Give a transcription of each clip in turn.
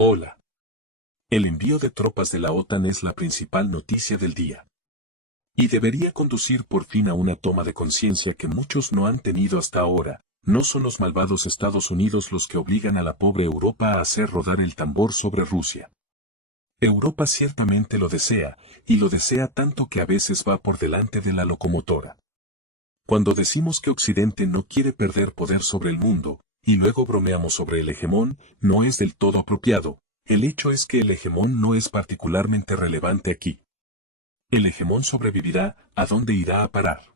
Hola. El envío de tropas de la OTAN es la principal noticia del día. Y debería conducir por fin a una toma de conciencia que muchos no han tenido hasta ahora. No son los malvados Estados Unidos los que obligan a la pobre Europa a hacer rodar el tambor sobre Rusia. Europa ciertamente lo desea, y lo desea tanto que a veces va por delante de la locomotora. Cuando decimos que Occidente no quiere perder poder sobre el mundo, y luego bromeamos sobre el hegemón, no es del todo apropiado. El hecho es que el hegemón no es particularmente relevante aquí. El hegemón sobrevivirá, ¿a dónde irá a parar?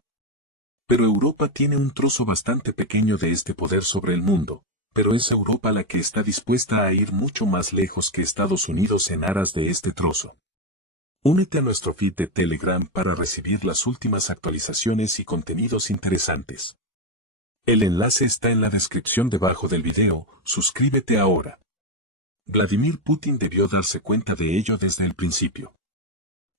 Pero Europa tiene un trozo bastante pequeño de este poder sobre el mundo, pero es Europa la que está dispuesta a ir mucho más lejos que Estados Unidos en aras de este trozo. Únete a nuestro feed de Telegram para recibir las últimas actualizaciones y contenidos interesantes. El enlace está en la descripción debajo del video, suscríbete ahora. Vladimir Putin debió darse cuenta de ello desde el principio.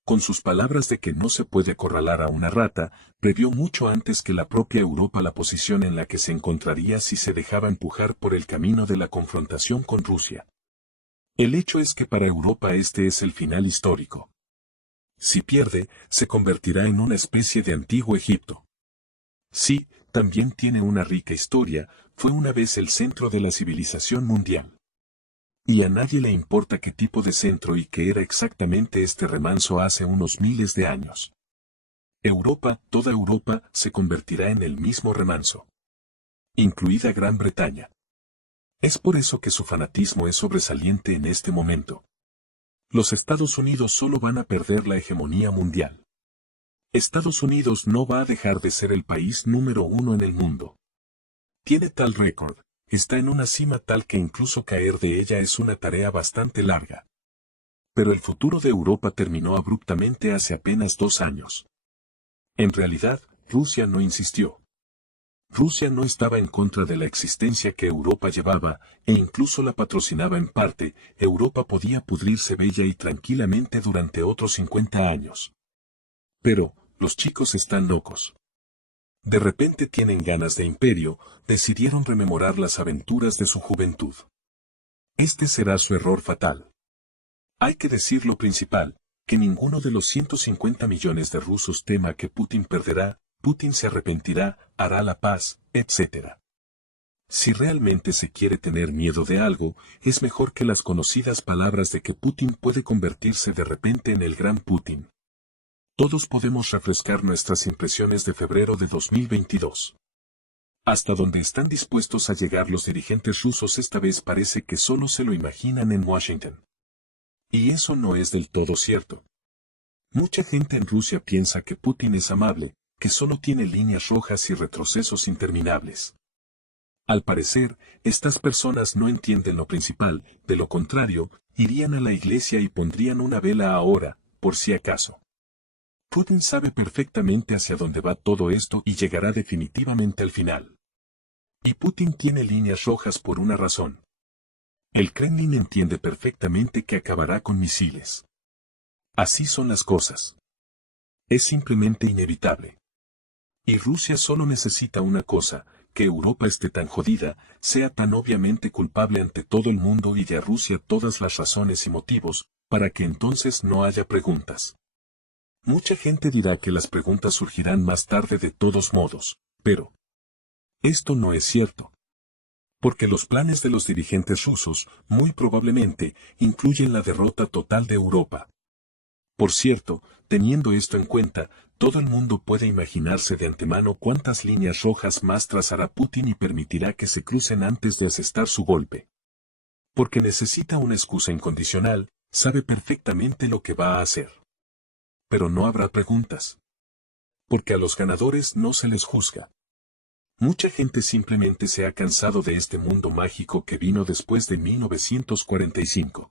Con sus palabras de que no se puede acorralar a una rata, previó mucho antes que la propia Europa la posición en la que se encontraría si se dejaba empujar por el camino de la confrontación con Rusia. El hecho es que para Europa este es el final histórico. Si pierde, se convertirá en una especie de antiguo Egipto. Sí, también tiene una rica historia, fue una vez el centro de la civilización mundial. Y a nadie le importa qué tipo de centro y qué era exactamente este remanso hace unos miles de años. Europa, toda Europa, se convertirá en el mismo remanso. Incluida Gran Bretaña. Es por eso que su fanatismo es sobresaliente en este momento. Los Estados Unidos solo van a perder la hegemonía mundial. Estados Unidos no va a dejar de ser el país número uno en el mundo. Tiene tal récord. Está en una cima tal que incluso caer de ella es una tarea bastante larga. Pero el futuro de Europa terminó abruptamente hace apenas 2 años. En realidad, Rusia no insistió. Rusia no estaba en contra de la existencia que Europa llevaba, e incluso la patrocinaba en parte. Europa podía pudrirse bella y tranquilamente durante otros 50 años. Pero, los chicos están locos. De repente tienen ganas de imperio, decidieron rememorar las aventuras de su juventud. Este será su error fatal. Hay que decir lo principal, que ninguno de los 150 millones de rusos tema que Putin perderá, Putin se arrepentirá, hará la paz, etc. Si realmente se quiere tener miedo de algo, es mejor que las conocidas palabras de que Putin puede convertirse de repente en el gran Putin. Todos podemos refrescar nuestras impresiones de febrero de 2022. Hasta donde están dispuestos a llegar los dirigentes rusos esta vez parece que solo se lo imaginan en Washington. Y eso no es del todo cierto. Mucha gente en Rusia piensa que Putin es amable, que solo tiene líneas rojas y retrocesos interminables. Al parecer, estas personas no entienden lo principal, de lo contrario, irían a la iglesia y pondrían una vela ahora, por si acaso. Putin sabe perfectamente hacia dónde va todo esto y llegará definitivamente al final. Y Putin tiene líneas rojas por una razón. El Kremlin entiende perfectamente que acabará con misiles. Así son las cosas. Es simplemente inevitable. Y Rusia solo necesita una cosa, que Europa esté tan jodida, sea tan obviamente culpable ante todo el mundo y dé a Rusia todas las razones y motivos, para que entonces no haya preguntas. Mucha gente dirá que las preguntas surgirán más tarde de todos modos, pero esto no es cierto. Porque los planes de los dirigentes rusos, muy probablemente, incluyen la derrota total de Europa. Por cierto, teniendo esto en cuenta, todo el mundo puede imaginarse de antemano cuántas líneas rojas más trazará Putin y permitirá que se crucen antes de asestar su golpe. Porque necesita una excusa incondicional, sabe perfectamente lo que va a hacer. Pero no habrá preguntas. Porque a los ganadores no se les juzga. Mucha gente simplemente se ha cansado de este mundo mágico que vino después de 1945.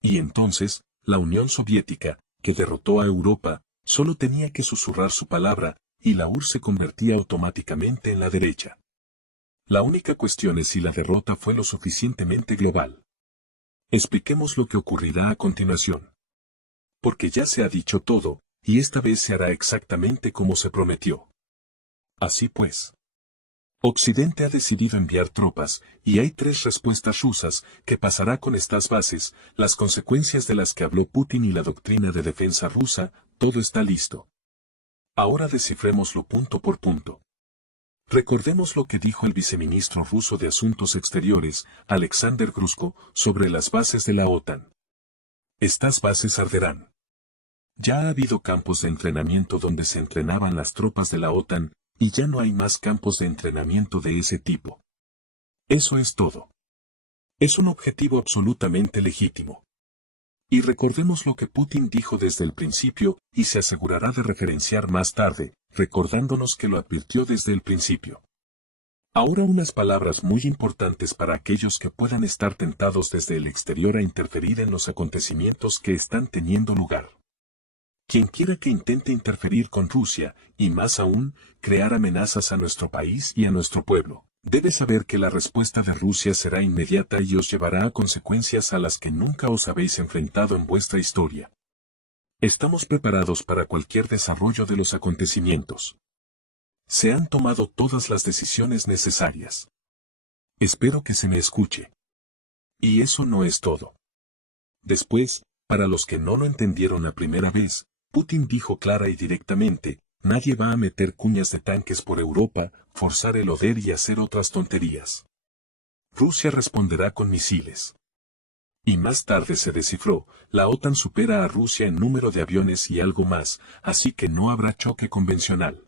Y entonces, la Unión Soviética, que derrotó a Europa, solo tenía que susurrar su palabra, y la URSS se convertía automáticamente en la derecha. La única cuestión es si la derrota fue lo suficientemente global. Expliquemos lo que ocurrirá a continuación. Porque ya se ha dicho todo, y esta vez se hará exactamente como se prometió. Así pues. Occidente ha decidido enviar tropas, y hay 3 respuestas rusas. ¿Qué pasará con estas bases? Las consecuencias de las que habló Putin y la doctrina de defensa rusa, todo está listo. Ahora descifrémoslo punto por punto. Recordemos lo que dijo el viceministro ruso de Asuntos Exteriores, Alexander Grushko, sobre las bases de la OTAN. Estas bases arderán. Ya ha habido campos de entrenamiento donde se entrenaban las tropas de la OTAN, y ya no hay más campos de entrenamiento de ese tipo. Eso es todo. Es un objetivo absolutamente legítimo. Y recordemos lo que Putin dijo desde el principio, y se asegurará de referenciar más tarde, recordándonos que lo advirtió desde el principio. Ahora unas palabras muy importantes para aquellos que puedan estar tentados desde el exterior a interferir en los acontecimientos que están teniendo lugar. Quien quiera que intente interferir con Rusia, y más aún, crear amenazas a nuestro país y a nuestro pueblo, debe saber que la respuesta de Rusia será inmediata y os llevará a consecuencias a las que nunca os habéis enfrentado en vuestra historia. Estamos preparados para cualquier desarrollo de los acontecimientos. Se han tomado todas las decisiones necesarias. Espero que se me escuche. Y eso no es todo. Después, para los que no lo entendieron la primera vez, Putin dijo clara y directamente, nadie va a meter cuñas de tanques por Europa, forzar el Oder y hacer otras tonterías. Rusia responderá con misiles. Y más tarde se descifró, la OTAN supera a Rusia en número de aviones y algo más, así que no habrá choque convencional.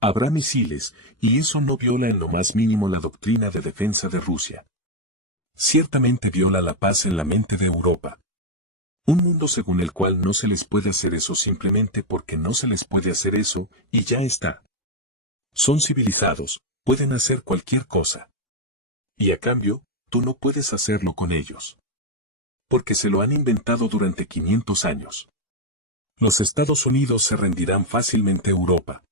Habrá misiles, y eso no viola en lo más mínimo la doctrina de defensa de Rusia. Ciertamente viola la paz en la mente de Europa. Un mundo según el cual no se les puede hacer eso simplemente porque no se les puede hacer eso, y ya está. Son civilizados, pueden hacer cualquier cosa. Y a cambio, tú no puedes hacerlo con ellos. Porque se lo han inventado durante 500 años. Los Estados Unidos se rendirán fácilmente a Europa.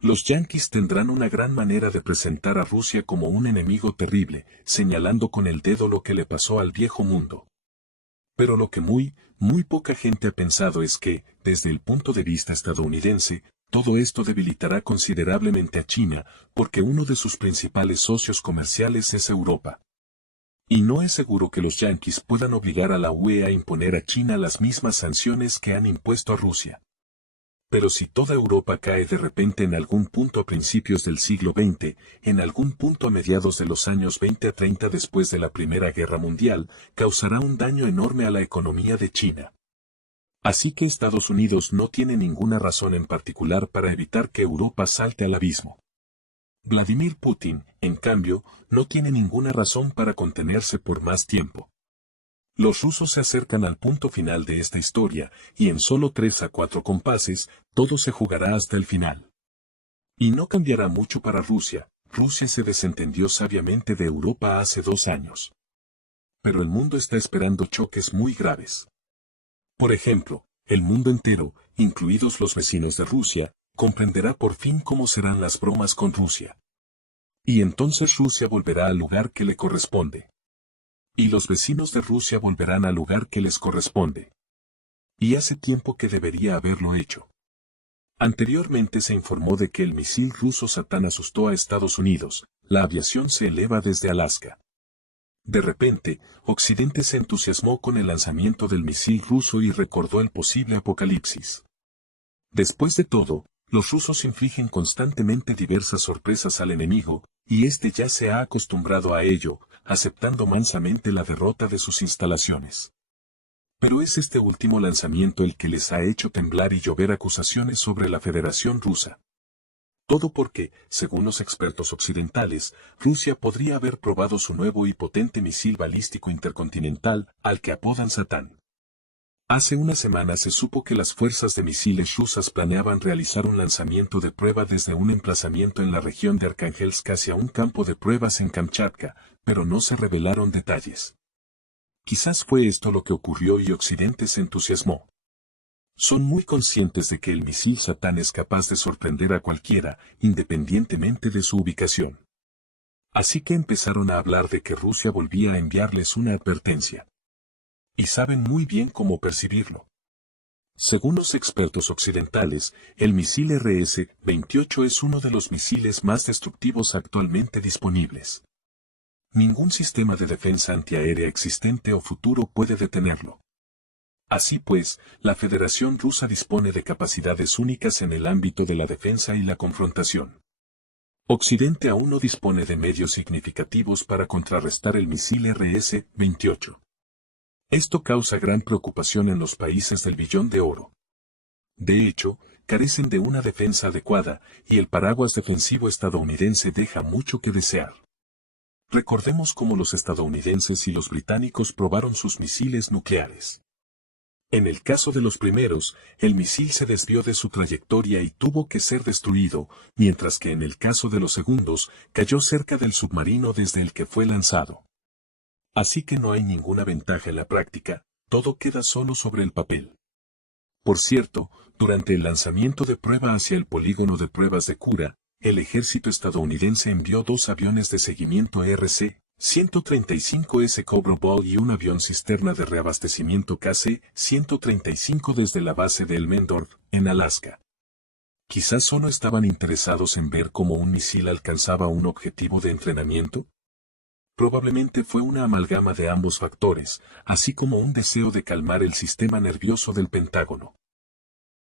Los yanquis tendrán una gran manera de presentar a Rusia como un enemigo terrible, señalando con el dedo lo que le pasó al viejo mundo. Pero lo que muy poca gente ha pensado es que, desde el punto de vista estadounidense, todo esto debilitará considerablemente a China, porque uno de sus principales socios comerciales es Europa. Y no es seguro que los yanquis puedan obligar a la UE a imponer a China las mismas sanciones que han impuesto a Rusia. Pero si toda Europa cae de repente en algún punto a principios del siglo XX, en algún punto a mediados de los años 20 a 30 después de la Primera Guerra Mundial, causará un daño enorme a la economía de China. Así que Estados Unidos no tiene ninguna razón en particular para evitar que Europa salte al abismo. Vladimir Putin, en cambio, no tiene ninguna razón para contenerse por más tiempo. Los rusos se acercan al punto final de esta historia, y en solo 3 a 4 compases, todo se jugará hasta el final. Y no cambiará mucho para Rusia. Rusia se desentendió sabiamente de Europa hace 2 años. Pero el mundo está esperando choques muy graves. Por ejemplo, el mundo entero, incluidos los vecinos de Rusia, comprenderá por fin cómo serán las bromas con Rusia. Y entonces Rusia volverá al lugar que le corresponde. Y los vecinos de Rusia volverán al lugar que les corresponde. Y hace tiempo que debería haberlo hecho. Anteriormente se informó de que el misil ruso Satán asustó a Estados Unidos, la aviación se eleva desde Alaska. De repente, Occidente se entusiasmó con el lanzamiento del misil ruso y recordó el posible apocalipsis. Después de todo, los rusos infligen constantemente diversas sorpresas al enemigo, y este ya se ha acostumbrado a ello, aceptando mansamente la derrota de sus instalaciones. Pero es este último lanzamiento el que les ha hecho temblar y llover acusaciones sobre la Federación Rusa. Todo porque, según los expertos occidentales, Rusia podría haber probado su nuevo y potente misil balístico intercontinental, al que apodan Satán. Hace una semana se supo que las fuerzas de misiles rusas planeaban realizar un lanzamiento de prueba desde un emplazamiento en la región de Archangelsk hacia un campo de pruebas en Kamchatka, pero no se revelaron detalles. Quizás fue esto lo que ocurrió y Occidente se entusiasmó. Son muy conscientes de que el misil Satán es capaz de sorprender a cualquiera, independientemente de su ubicación. Así que empezaron a hablar de que Rusia volvía a enviarles una advertencia. Y saben muy bien cómo percibirlo. Según los expertos occidentales, el misil RS-28 es uno de los misiles más destructivos actualmente disponibles. Ningún sistema de defensa antiaérea existente o futuro puede detenerlo. Así pues, la Federación Rusa dispone de capacidades únicas en el ámbito de la defensa y la confrontación. Occidente aún no dispone de medios significativos para contrarrestar el misil RS-28. Esto causa gran preocupación en los países del Billón de Oro. De hecho, carecen de una defensa adecuada, y el paraguas defensivo estadounidense deja mucho que desear. Recordemos cómo los estadounidenses y los británicos probaron sus misiles nucleares. En el caso de los primeros, el misil se desvió de su trayectoria y tuvo que ser destruido, mientras que en el caso de los segundos, cayó cerca del submarino desde el que fue lanzado. Así que no hay ninguna ventaja en la práctica, todo queda solo sobre el papel. Por cierto, durante el lanzamiento de prueba hacia el polígono de pruebas de Kura, el ejército estadounidense envió 2 aviones de seguimiento RC-135S Cobra Ball y un avión cisterna de reabastecimiento KC-135 desde la base de Elmendorf, en Alaska. Quizás solo estaban interesados en ver cómo un misil alcanzaba un objetivo de entrenamiento. Probablemente fue una amalgama de ambos factores, así como un deseo de calmar el sistema nervioso del Pentágono.